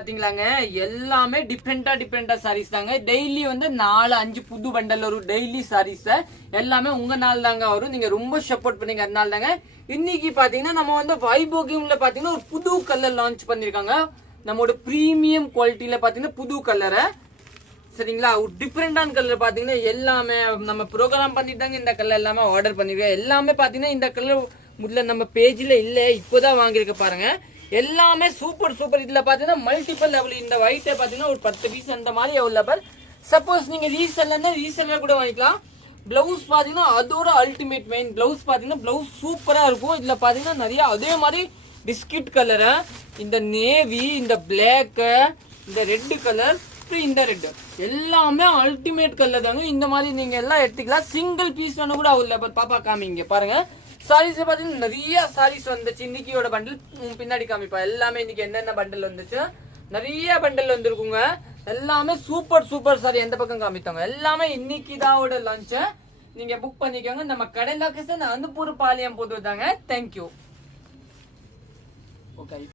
பாத்தீங்களாங்க எல்லாமே டிஃப்ரெண்டா சாரீஸ் தாங்க. டெய்லி வந்து 4-5 புது பண்டல் வரும். டெய்லி சாரீஸ் எல்லாமே உங்க நாள் தாங்க வரும். நீங்க ரொம்ப சப்போர்ட் பண்ணீங்க, அதனால தாங்க. இன்னைக்கு பாத்தீங்கன்னா நம்ம வந்து வைபோகியம்ல பாத்தீங்கன்னா ஒரு புது கலர் லான்ச் பண்ணிருக்காங்க. நம்மளோட பிரீமியம் குவாலிட்டியில பாத்தீங்கன்னா புது கலரை, சரிங்களா, ஒரு டிஃப்ரெண்டான கலர் பாத்தீங்கன்னா எல்லாமே நம்ம ப்ரோக்ராம் பண்ணிட்டாங்க. இந்த கலர் எல்லாமே ஆர்டர் பண்ணிருக்கேன். எல்லாமே பாத்தீங்கன்னா இந்த கலர் முதல்ல நம்ம பேஜ்ல இல்ல, இப்போதான் வாங்கிருக்க பாருங்க. எல்லாமே சூப்பர் சூப்பர். இதுல பாத்தீங்கன்னா மல்டிபிள் லெவல். இந்த ஒயிட்டை பாத்தீங்கன்னா ஒரு 10 பீஸ் அந்த மாதிரி அவைலபிள். சப்போஸ் நீங்க ரீசெல்லர் கூட வாங்கிக்கலாம். பிளவுஸ் பாத்தீங்கன்னா அதோட அல்டிமேட் மெயின் பிளவுஸ் பாத்தீங்கன்னா பிளவுஸ் சூப்பரா இருக்கும். இதுல பாத்தீங்கன்னா நிறைய அதே மாதிரி பிஸ்கட் கலரு, இந்த நேவி, இந்த பிளாக், இந்த ரெட் கலர், இந்த ரெட் எல்லாமே அல்டிமேட் கலர் தாங்க. இந்த மாதிரி நீங்க எல்லாம் எடுத்துக்கலாம். சிங்கிள் பீஸ் ஒன்று கூட அவைலபிள். பாப்பா காமிங்க பாருங்க. சாரீஸ் பாத்தீங்கன்னா நிறைய சாரீஸ் வந்துச்சு. இன்னைக்கியோட பண்டில் பின்னாடி காமிப்பா. எல்லாமே இன்னைக்கு என்னென்ன பண்டில் வந்துச்சு, நிறைய பண்டில் வந்துருக்குங்க. எல்லாமே சூப்பர் சூப்பர் சாரி. எந்த பக்கம் காமித்தாங்க எல்லாமே இன்னைக்கு தான் லஞ்ச். நீங்க புக் பண்ணிக்கோங்க. நம்ம கடை லொகேஷன் அனுப்பூர் பாளையம் போட்டு தாங்க. தேங்க்யூ. ஓகே.